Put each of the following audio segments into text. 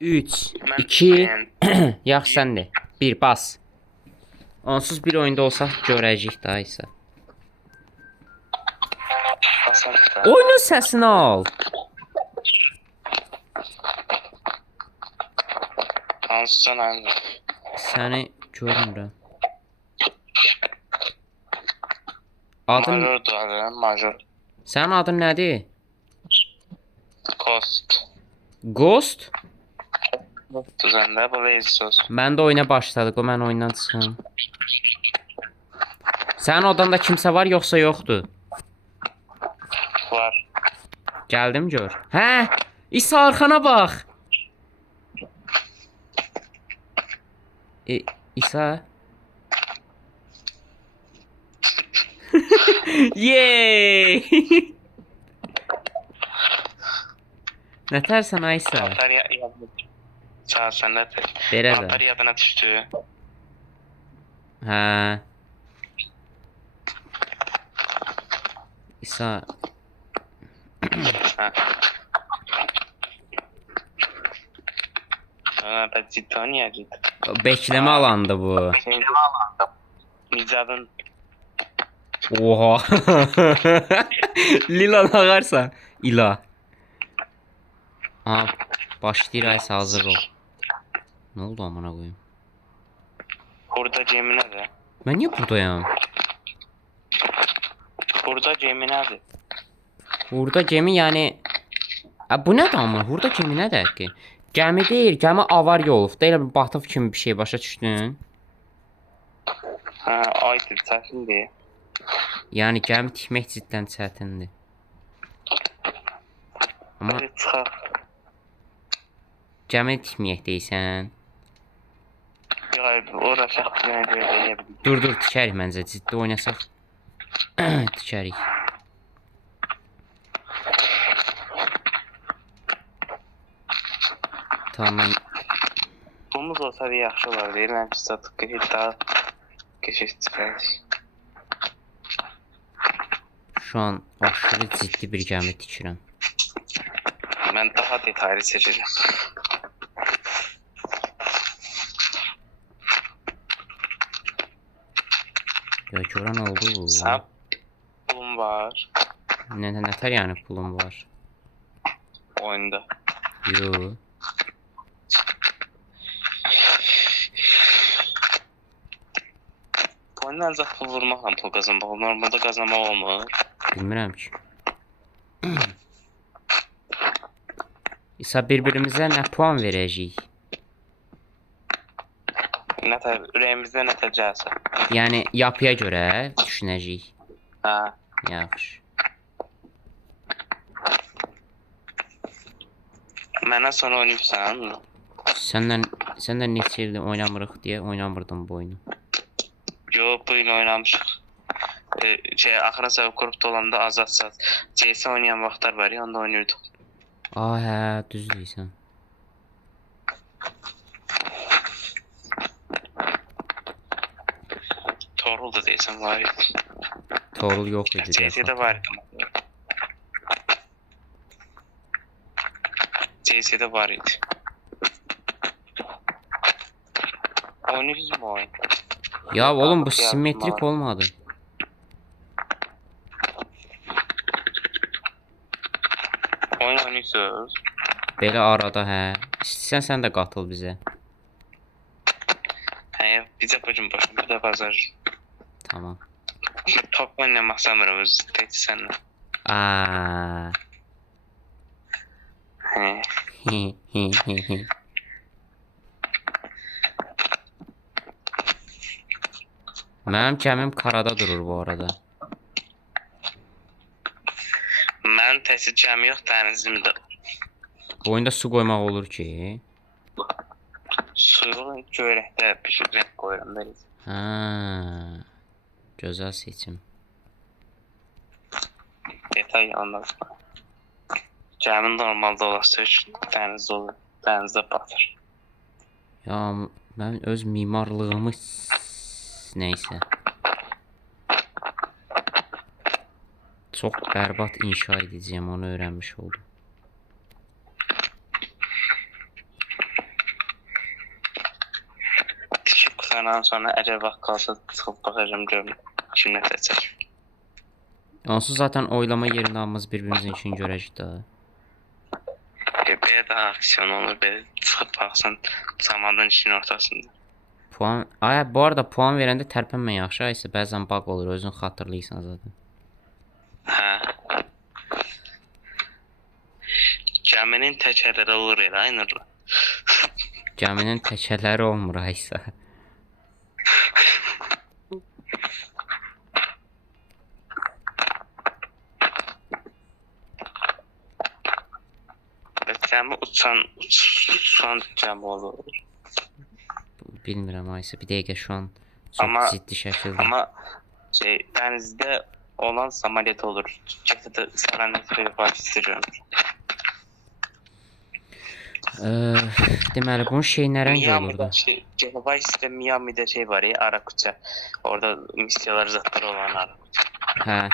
3, Mən 2, bəyəndim. yaxşı səndir. 1 bas. Onsuz bir oyunda olsaq görəcəyik daha isə. Basaq da. Oyunun səsini al. Hansıcan aynı. Səni görmürəm. Adın Majordur adı, major. Sənin adın nədir? Cost. Ghost? Düzəndə bu Bezos. Mən də oyuna başladıq. O mən oyundan çıxım. Sənin odanda kimsə var yoxsa yoxdur? Var. Gəldim gör. Hə? İsa arxana bax. İsa. Yey! Nə tərsən Aysa? Paltar yadına. Sağ ol, sən də. Belə də. Paltar yadına düşdü. Hə. İsa. Ha. Ben ciddi oynayacağım. Bekləmə alandı bu. Micadın Oha. Lila ağarsa. İla. Aha. Başlayır Aysa hazır ol. Ne oldu amına koyayım? burada Cemine'dir. Ben niye buradayım? Burada Cemine'dir. Burada gemi yani... bu ne ama? Burada gemi ne der ki? Gemi değil, gemi avar olub. Değil bir batıb kimi bir şey başa düşdün. Ha, aydır, çətindir. Yani gemi tikmək cidden çətindir. Ama Hadi çıxaq. gemi tikməyək deysən. Yox, uğraşaq bir dənə deyə bilir. Dur tikərik məncə ciddi oynasaq. Tikərik. Tamam. Pulumuz olsa da yaxşı olar, deyirəm ki, satıq keçək daha keçək çıxarıq. Şu an aşırı ciddi bir gemi tikirəm. Mən daha detaylı seçəcəm. Ya görən oldu. Sən pulum var Nətər yəni pulum var? oyunda. Yo. Bu oyunda ancaq pul vurmaqla pul qazanmaq olur. Normalda qazanmaq olmur. Bilmirəm ki. İsa bir-birimizə nə puan verəcəyik? Nətər, ürəyimizdə nətər gəlsə. Yəni yapıya görə düşünəcəyik. Hə. Yaxşı. Mənə sonra oynayırsan. Səndən neçə ildir oynamırıq deyə oynamırdım bu oyunu. Yo, bu il oynamışıq. Axıra səbəb qrupda olanda azad CS oynayan vaxtlar var ya, onda oynayırdıq. Hə, düz deyirsən. Torul da deyəsən var idi. Torul yox idi. CS-də var idi. CS-də var idi. Oynayırız mı oyun? Ya oğlum bu simmetrik olmadı. Oyun oynayırsınız. Belə arada hə. İstəsən sən də qatıl bizə. Hə, bizə bugün başım, bir də bazar. Tamam. Top oynamaq istəmirəm öz tək sənlə. Aa. Hə. Mənim gəmim karada durur bu arada. Mənim təsi gəmi yox, dənizimdə. Bu oyunda su qoymaq olur ki. Suyu görəkdə pişirək qoyuram da. Hə. Gözəl seçim. Detay ondan sonra. Gəmin normalda olası üçün dənizdə olur. Dənizdə batır. Ya mən öz mimarlığımı neysə. Çox bərbad inşa edəcəyəm, onu öyrənmiş oldum. Çıxandan sonra əgər vaxt qalsa çıxıb baxacağım görüm kim nə seçər. Onsuz zaten oylama yerində hamımız birbirimizin işini görəcək də. Belə daha aksiyon olur, belə çıxıb baxsan zamanın işinin ortasında. Puan, ay bu arada puan verəndə tərpənmə yaxşı, aysə bəzən bug olur, özün xatırlayırsan zaten. Hə. Gəminin təkərləri olur elə, aynırlar. Gəminin təkərləri olmur aysə. Və gəmi uçan gəmi olur. Bilmirəm aysə, bir dəqiqə şu an çox Amma- ciddi şəkildə. Amma dənizdə olan samolyot olur. Gətirdə sərəndə bir baş istəyirəm. Deməli bunun şey nə rəng olurdu? Gehvayis'te Miami'de şey var ya, Arakuça. Orada missiyalar zatları olan Arakuça. Hə.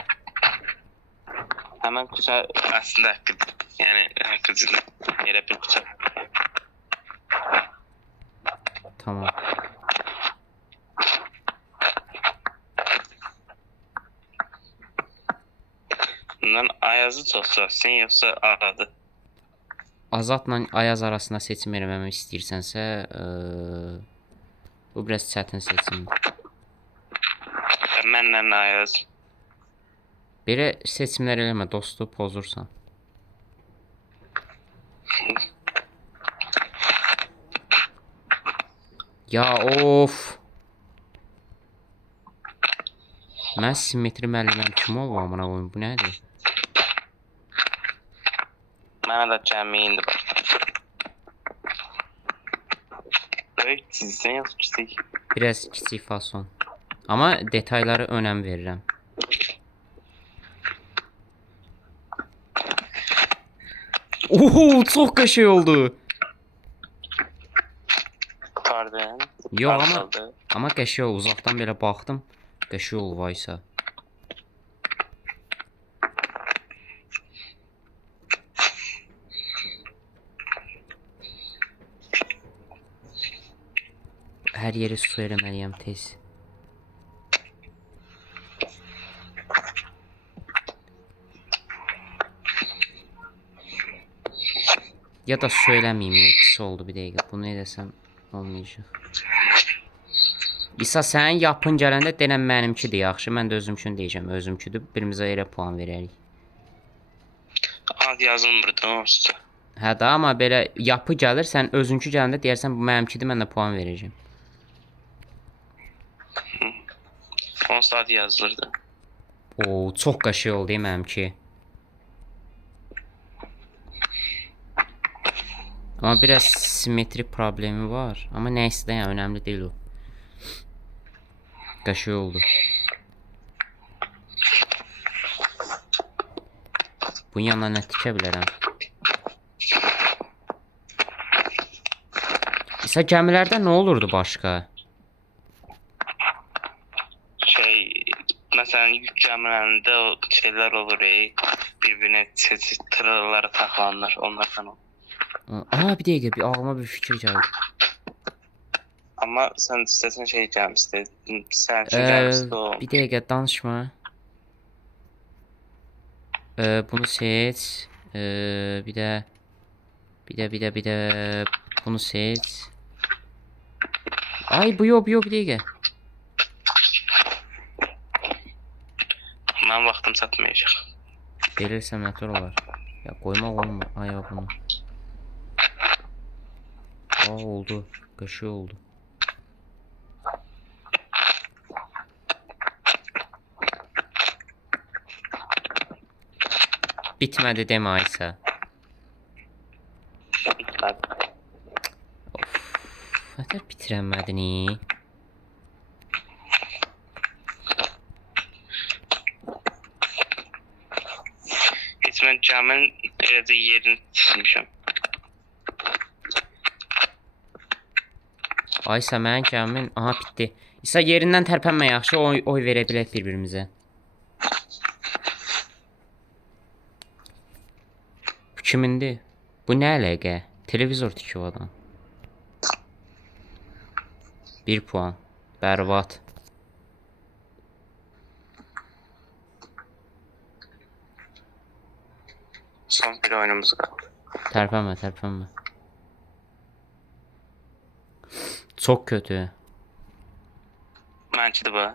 Hemen kuça aslında hakkıdır. Yani hakkıcıdır. Yere bir kuça. Tamam. Bundan Ayaz'ı çalışacaksın yoksa Aradı. Azadla Ayaz arasında seçim eləməmi istəyirsənsə, bu biraz çətin seçimdir. Mənlə Ayaz. Belə seçimlər eləmə, dostu pozursan. Ya of. Mən simmetri müəlliməm kim olub amına koyayım, bu nədir? Mənə də cəmi indi bax. Böyük çizsən yox kiçik. Biraz kiçik fason. Amma detaylara önəm verirəm. Oho, çox qəşəng oldu. Qutardın. Yox amma qəşəng oldu. Uzaqdan belə baxdım. Qəşəng oldu vaysa. Hər yeri su eləməliyəm tez. Ya da su eləməyim, pis oldu bir dəqiqə. Bunu edəsəm olmayacaq. İsa sənin yapın gələndə denən mənimkidir yaxşı. Mən də özümkün deyəcəm, özümküdür. Birimizə elə puan verərik. Ad yazılmır da onsuz. Hə da, amma belə yapı gəlir, sən özünkü gələndə deyərsən bu mənimkidir, mən də puan verəcəm. Onsuz ad yazılırdı. Oo, çox qəşəng oldu mənimki. Amma biraz simmetri problemi var. Amma nəysə də yəni önəmli deyil o. Qəşəng oldu. Bunun yanına nə tikə bilərəm? İsa gəmilərdə nə olurdu başqa? Məsələn yük gəmilərində o şeylər olur bir-birinə tırlara taxlanır, onlardan olur. Aa, bir dəqiqə, bir ağlıma bir fikir gəldi. Amma sən istəsən şey gəmisi, sən üçün gəmisi o. Bir dəqiqə danışma. Bunu seç. Bir də bunu seç. Ay bu yox, bir dəqiqə. Mənim vaxtım çatmayacaq. Verirsəm nətər olar? Ya qoymaq olmur. Ay bunu. Aa, oldu. Qəşəng oldu. Bitmədi demə Aysə. Bitmədi. Nətər bitirənmədin? Heç mən gəminin eləcə yerini çizmişəm. Aysə mənim gəmimin, aha bitdi. İsa yerindən tərpənmə yaxşı, oy verə bilək bir-birimizə. Bu kimindir? Bu nə əlaqə? Televizor tikib adam. 1 puan. Berbat. Son bir oyunumuz kaldı. Tərpənmə. Çok kötü. Bence de bu.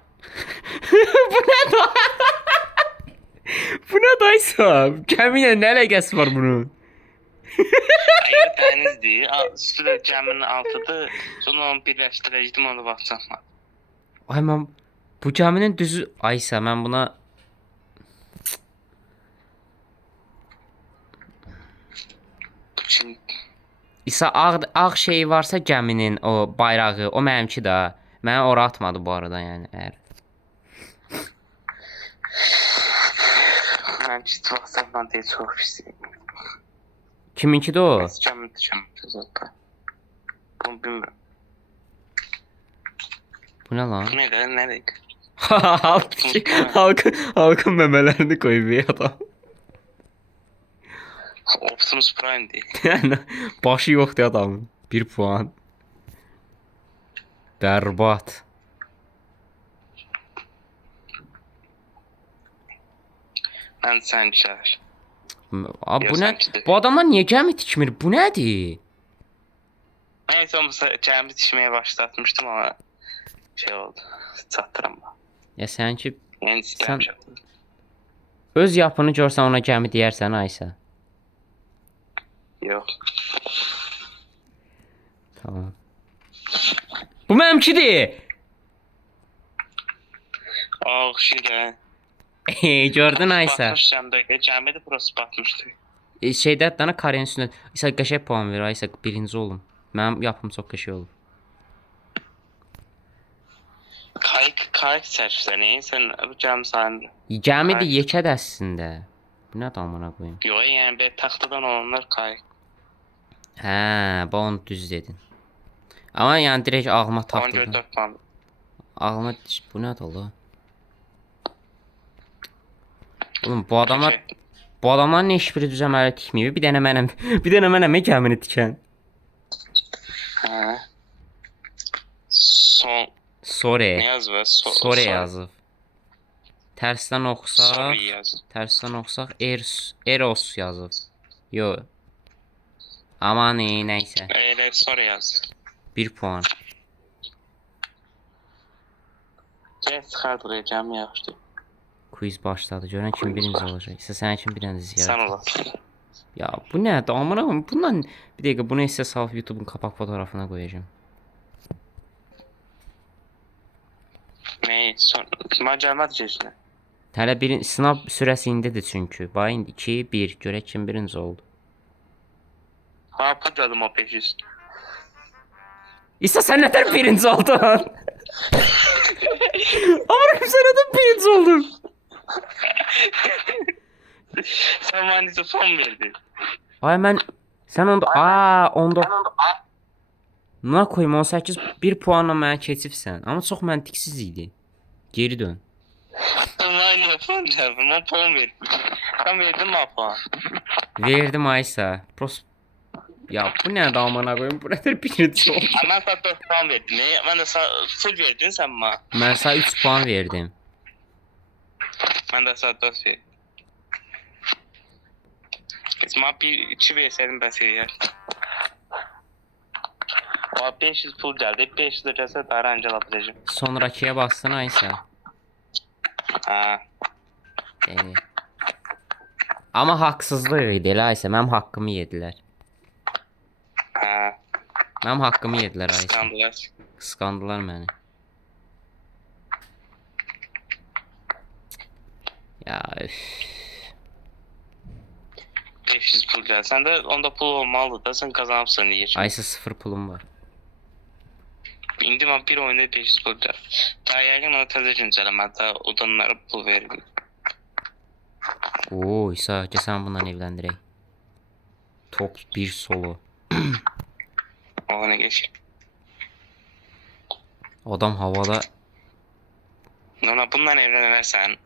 Bu ne daysa? Gəminlə nə əlaqəsi var bunun? Hayır denizdi. Üstüde caminin altıdı. Sonra onu birleştireceğim onu bakacağım. Ay mən bu gəminin düzü aysa mən buna Şimdi İsa ağ şeyi varsa gəminin o bayrağı, o mənimki də. Mənə ora atmadı bu arada yəni əgər. ben ciddi WhatsApp'dan değil çok pis. Kiminki də o? Camın zaten. Bunu bilmiyorum. Bu nə lan? Bu ne kadar nereye? Halkın memelerini koyuyor adam. Optimus Prime değil. Yəni başı yoxdur adamın. 1 puan. Berbat. Ben sen çağır. Abi bu Yok, nə? sanki de. Bu adamlar niyə gəmi tikmir? Bu nədir? Neyse o camı dişmeye başlatmıştım ama şey oldu. Sattıramam. Ya sən ki Yani Sen- sen... öz yapını görsən ona gəmi deyərsən Aysa. Yok. Tamam. Bu mənimkidir. Oh şimdi. Gördün Aysa. Batmış camda. Camide burası batmıştı. Şeydə hətta karenin üstündə İsa qəşəng puan ver Aysa birinci olum. Mənim yapım çox qəşəng olub. Kayık seçsen iyi. Sen bu cam sahinde. Gəmidir Ay. yekə dəstində. Bu nə damına qoyum? Yok yani be tahtadan olanlar kayık. Hə, bu onu düz dedin. Amma yəni direkt ağlıma 14 tapdı. puan. Ağlıma bu nədir ola? Oğlum bu adamlar nə iş biri düzəməli tikməyib? Bir dənə mənəm gəmini tikən. Ha. Son ne Sorry. yazıyor? Sorry yazıb. Tərsdən oxusaq, Sorry yazıyor. tərsdən oxusaq Eros yazıb. Yo. Aman nəysə. Öyle sorry yazıyor. 1 puan. Gel çıkardık cam yapıştı. Quiz başladı. Görən kim birinci olacaq. İsə sənin kim birinci Sen ziyarət. olasın. Ya bu nədir? Amına koyayım. Bundan bir dəqiqə bunu isə salıb YouTube'un kapaq fotoğrafına qoyacağım. Ne? Son... Macama diyeceksin. Hələ birin sınav sürəsi indidir çünki. Bayın 2 1 görək kim birinci oldu. Ha pıcadım o 500. İsa sən nədən birinci oldun? Amına sən nədən birinci oldun? Sen bana son verdin. Ay mən sən onda onda Buna koyma 18 1 puanla mənə keçibsən. Amma çox məntiqsiz idi. Geri dön. Ben yapon yapım. O puan verdim. Ben verdim o puan. Verdim Aysa. Ya bu nə amına koyayım? Bu nədir birinci oldu? Ama ben sana 4 puan verdim. Ben de sana full verdin sen bana. Mən sənə 3 puan verdim. Ben de sana 4 verdim. Bana bir 2 verseydim ben seni yer. O 500 pul geldi. 500 de gelse daha önce alabileceğim. Sonrakıya bastın Aysa. Ha. Amma haqsızlıq idi elə Aysa. Mənim haqqımı yedilər. Ha. Mənim haqqımı yedilər Aysa. Kıskandılar. Qısqandılar məni. Ya üf. 500 pul geldi. Sen de onda pul olmalı da sen kazanıpsın diye. Aysa 0 pulum var. İndi ben bir oyunda 500 pul geldi. Daha yakın ona təzə güncələm. Hatta odanlara pul verildi. Oo İsa gəlsən bundan evləndirək. Top 1 solo. Ona geç. Adam havada Ona bundan evlənərsən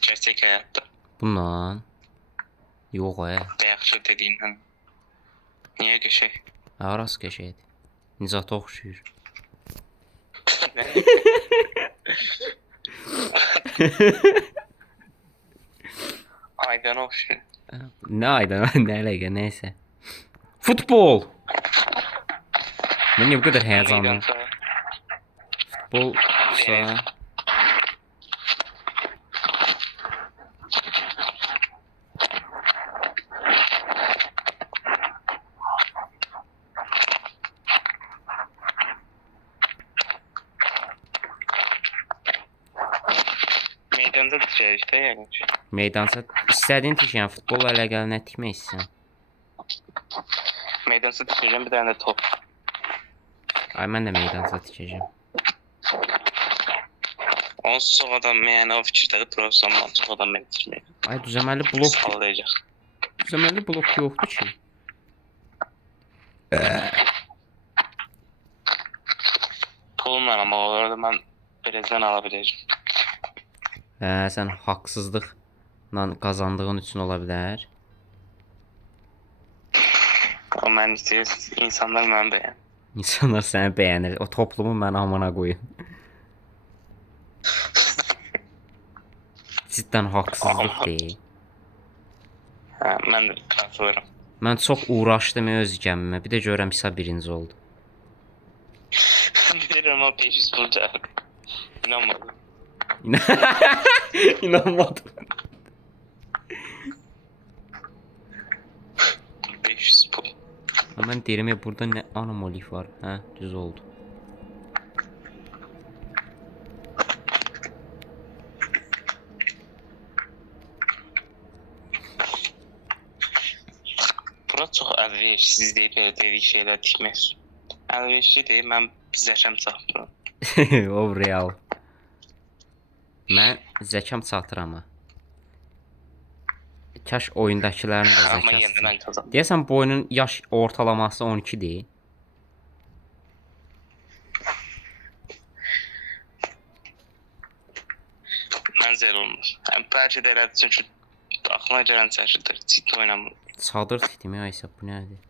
gerçek hayatta. bundan. Yox Bayaqçı dediğinden. Niye geçək? Aras qəşəngdir. Nizata oxşuyur. Aydan oxşur. Ne aydan ne əlaqə neyse. Futbol. Ben niye bu kadar heyecanlıyım? Futbol sa. Meydanda düşərik də yəni. Meydansa istediğin tiş yani futbolla əlaqəli nə tikmək istəyirsən? Meydansa düşəcəm bir dənə də top. Ay mən də meydansa tikəcəm. Onsuz çox adam yəni o fikirdədir, professional çox adam mən tikmək. Ay düzəməli blok, Sallayacaq. düzəməli blok yoxdur ki. Pulumla amma orada mən beləcən ala biləcəm. Sən haqsızlıqla qazandığın üçün ola bilər. O mən istəyir, insanlar mən bəyən. İnsanlar səni bəyənir. O toplumu mən amına qoyum. Cidden haqsızlıq deyil. Hə, mən də katılıram. Mən çox uğraşdım öz gəmimə. Bir də görürəm İsa birinci oldu. Bilirəm o 500 pul gəldi. İnanmadım. İnanmadım. 500 pul. Mən deyirəm ya burada nə anomalif var. Hə, düz oldu. Bura çox əlverişsiz deyib belə dedik şeylər tikmək. Əlverişli deyib mən zəşəm çatmıram. O real. Mən zəkam çatır amma. Kaş oyundakilərin də Amma zəkası. yenə mən qazandım. Deyəsən bu oyunun yaş ortalaması 12-dir. Mən zəl olmaz. Həm bəlkə də elədir çünki aklına gələn çəkirdir. Ciddi oynamır. Çadır tikdim ya isə bu nədir?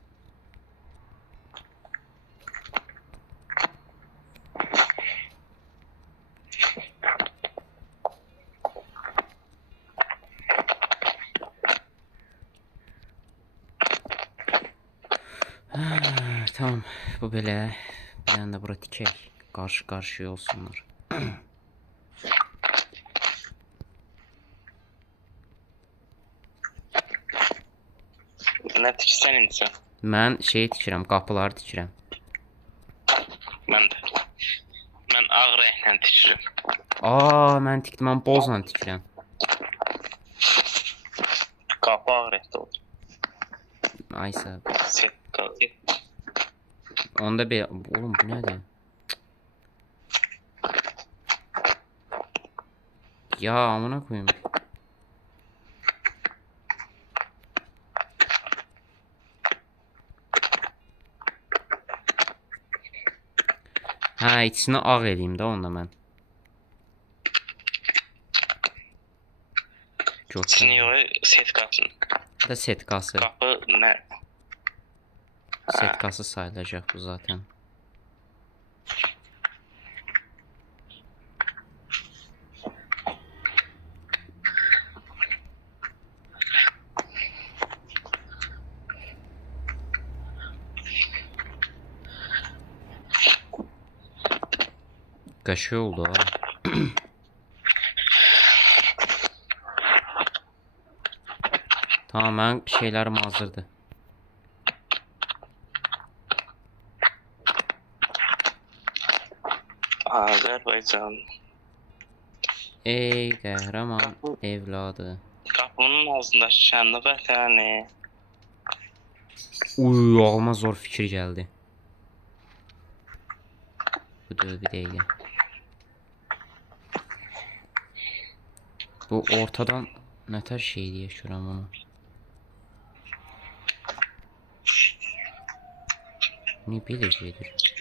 Tamam, bu belə. Bir dənə də bura tikək. Qarşı-qarşıya olsunlar. Nə tikirsən indi sən? Mən şey tikirəm, qapıları tikirəm. Mən də. Mən ağ rənglə tikirəm. Mən tikdim, mən bozla tikirəm. Qapı ağ rəngdə olur. Aysa. Set qaldı. Onda bir oğlum bu nədir? Ya amına koyayım. Hə, içini ağ eləyim də onda mən. İçini yox, setkasını. Da setkası. Qapı nə? Setkası sayılacaq bu zaten. Qaşı oldu ha. Tamam, mən şeylərim hazırdır. Azərbaycan. Ey qəhrəman evladı. Qapının ağzındakı şənli vətəni. Uy, ağlıma zor fikir gəldi. Bu da bir dəqiqə. Bu ortadan nətər şey deyə görəm onu. Ne belə gedir?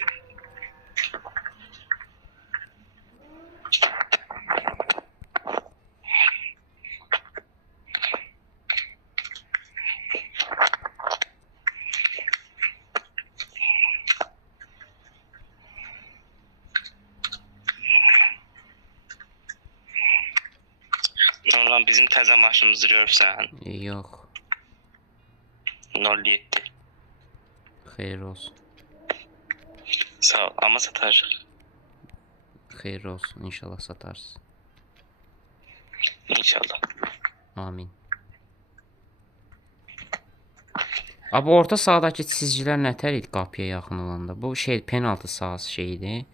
Nurlan bizim təzə maşınımızı görürsən. Yox. 07. Xeyir olsun. Sağ ol, amma satacaq. Xeyir olsun. İnşallah satarsın. İnşallah. Amin. Abi orta sahadakı çizgilər nətər idi qapıya yaxın olanda? Bu şey penaltı sahası şeydi.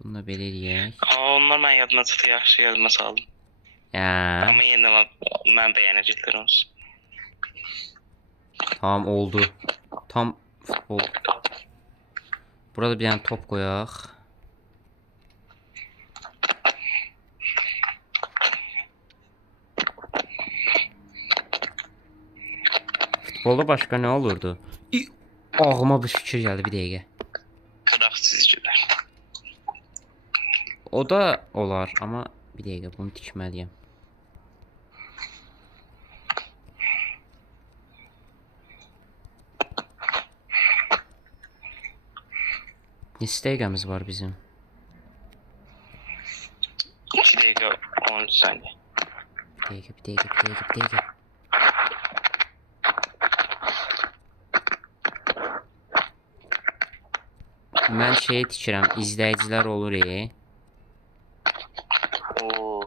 Bunu da belə eləyək. Onlar mən yadıma çıxdı, yaxşı yadıma saldım. Hə. Amma yenə mən bəyənəcəklər olsun. Tamam oldu. Tam futbol. Burada bir dənə top qoyaq. Futbolda başqa nə olurdu? Ağlıma bir fikir gəldi bir dəqiqə. Qıraq çizgilər. O da olar, amma bir dəqiqə bunu tikməliyəm. Neçə dəqiqəmiz var bizim? 2 dəqiqə 13 saniyə. Bir dəqiqə. Mən şeyi tikirəm, izləyicilər olur Oo.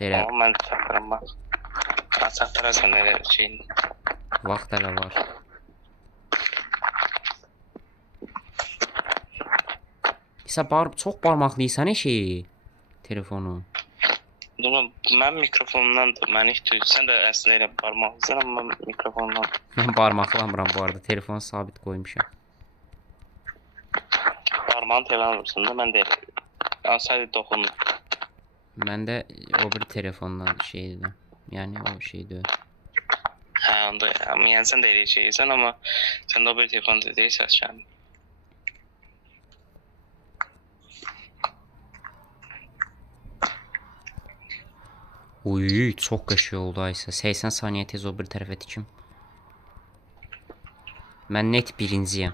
Belə Amma mən çatdıram bax. Çatdırasan elə şeyin. vaxt hələ var. Sən çox barmaqlıysan şeyi, telefonu. Durma, mən mikrofonumdandır. Mən heç sən də əslində elə barmaqlısan, amma mikrofondan. Mən barmaqlamıram bu arada, telefonu sabit qoymuşam. Parmağını telefon da mən də elə. Sadəcə toxunma. Məndə o bir telefondan şeydir. Yəni o şeydir. Hə, onda. Amma yəni sən də elə şeysən, amma sən də o bir telefonda deyilsən sən. Uy, çox qəşəng oldu aysa. 80 saniyə tez o bir tərəfə tikim. Mən net birinciyəm.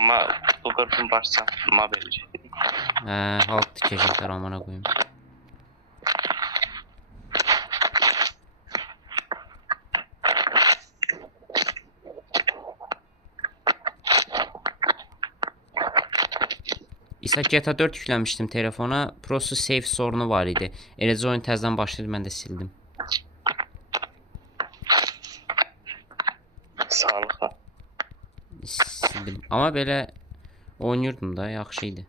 Amma bu qırpın başsa ma verəcək. Halk tikəcəklər amana qoyum. İsa GTA 4 yükləmişdim telefona. Process save sorunu var idi. Eləcə oyun təzədən başladı, mən də sildim. Sağlıqla. Sildim. Amma belə oynayırdım da, yaxşı idi.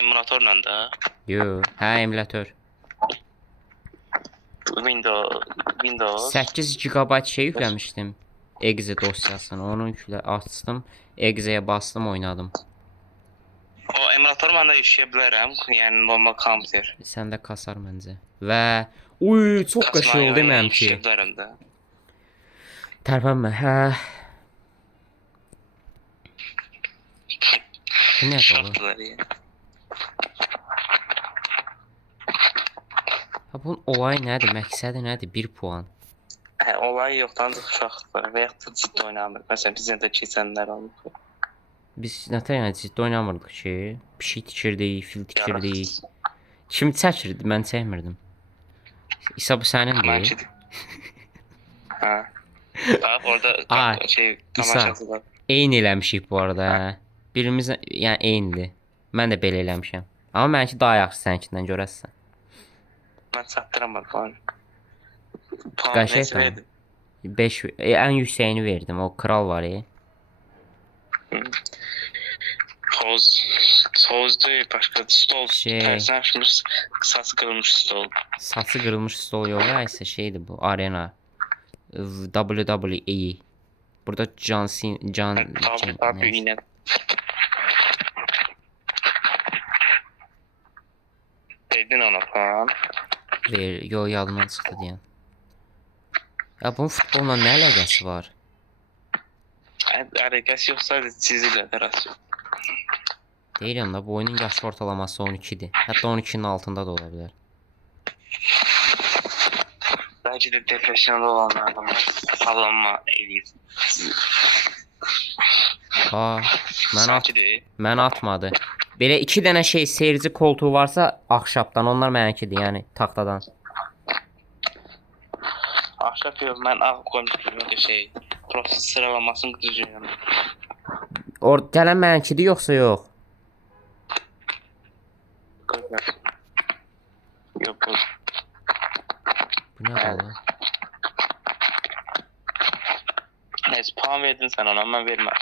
Emulatorla da. Yo, hə, emülatör. Windows. 8 GB şey yükləmişdim. Exe dosyasını. Onu açdım. Exe'yə bastım, oynadım. O emulator məndə işləyə bilərəm. Yəni normal kompüter. Səndə kasar məncə. Və uy, çox qəşəng oldu mənimki. İşləyə bilərəm də. Tərpənmə. Hə. Bu nə olur? Ha, bunun olayı nədir? Məqsədi nədir? 1 puan. Hə, olay yoxdur, ancaq uşaqdır və yaxud da ciddi oynamır. Məsələn, biz də keçənlər olub. Biz nətər yəni ciddi oynamırdıq ki? Pişik tikirdik, fil tikirdik. Kim çəkirdi? Mən çəkmirdim. İsa bu sənindir. Hə. Bax, orada şey, tamaşası var. Eyni eləmişik bu arada. Hə. Birimiz, yəni eynidir. Mən də belə eləmişəm. Amma mənimki daha yaxşı sənkindən görəsən. Mən çatdıramadım. Qəşəng. 5 ən yüksəyini verdim. O kral var ya. Hoz değil, başka stol. Şey. Tersi açmış, saçı kırılmış stol. Saçı kırılmış stol yox ya ise şeydi bu. Arena. WWE. Burada John Tabii yine. Verdin ona falan. Yo yadımdan çıxdı deyən. Ya bunun futbolla nə əlaqəsi var? Əlaqəsi yox, sadəcə çizgilə federasyon. Deyirəm da bu oyunun yaş ortalaması 12-dir. Hətta 12-nin altında da ola bilər. Bəlkə də depresyonda olanlardan sallanma eləyir. Ha, Sanki deyil. mən atmadı. Belə 2 dənə şey seyirci koltuğu varsa ahşabdan, onlar mənimkidir, yəni taxtadan. Ahşap yok, ben ağ koymuştum öyle şey. Profil sıralamasını düzüyorum. Gələn mənimkidir yoxsa yox? Yok yok. Bu nə qala? Neyse puan verdin sen ona, ben vermem.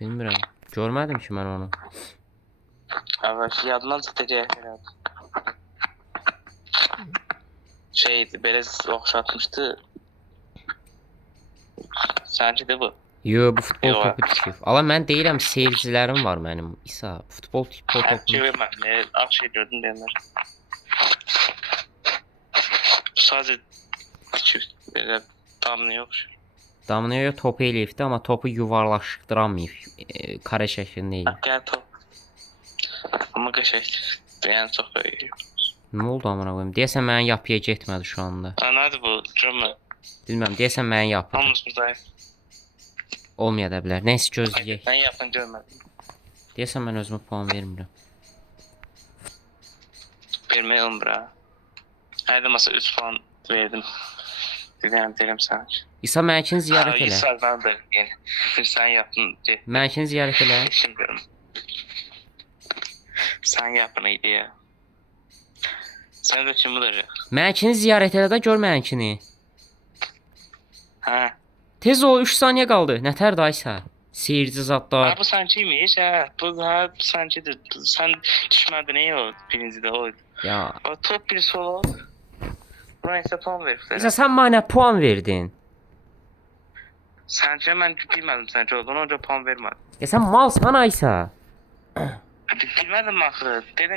Bilmirəm. Görmədim ki mən onu. Evet, yadından çıkacak herhalde. Şeydi, Berez okşatmıştı. Sence de bu. Yo, bu futbol Yox. topu tikib. Ala mən deyirəm seyircilərim var mənim. İsa, futbol topu. Bence vermem. Ak şey gördüm diyenler. Sadece küçük, böyle damla yok. Damlaya topu eləyibdi, amma topu yuvarlaşdıramayıb. Kare şəklində eləyib. Gel top. Ama kaşık. Yani çok böyle. Nə oldu amına qoyum? Deyəsən mənim yapıya getmədi şu anda. Nerede bu? Cümle. Bilməm, deyəsən mənim yapıdır. Hamımız buradayız. Olmaya da bilər. Nəysə gözləyək. Ben yapın görmedim. Deyəsən mən özümə puan vermirəm. Vermeyi bura. Her de masa 3 puan verdim. Dedim sana. İsa mənkini ziyarət elə. İsa'dan da yani. Sen yaptın. Mənkini ziyarət elə. Şimdi sen yapın iyiydi ya. Sen de kim bulacak? Mənkini ziyarət elə də gör mənkini. Ha. Tez ol, 3 saniyə qaldı. Nətər daysa? Seyirci zadlar. Ha bu sancıymış ha. Bu sancıdır. Sen düşmedin iyi o. Birinci de oydu. Ya. O top bir solo. Neyse puan ver. İsa sən mənə puan verdin. Sence ben bilmedim sence olduğunu önce puan vermedim. Ya sən malsan Aysa. Bilmedim axı. Dedim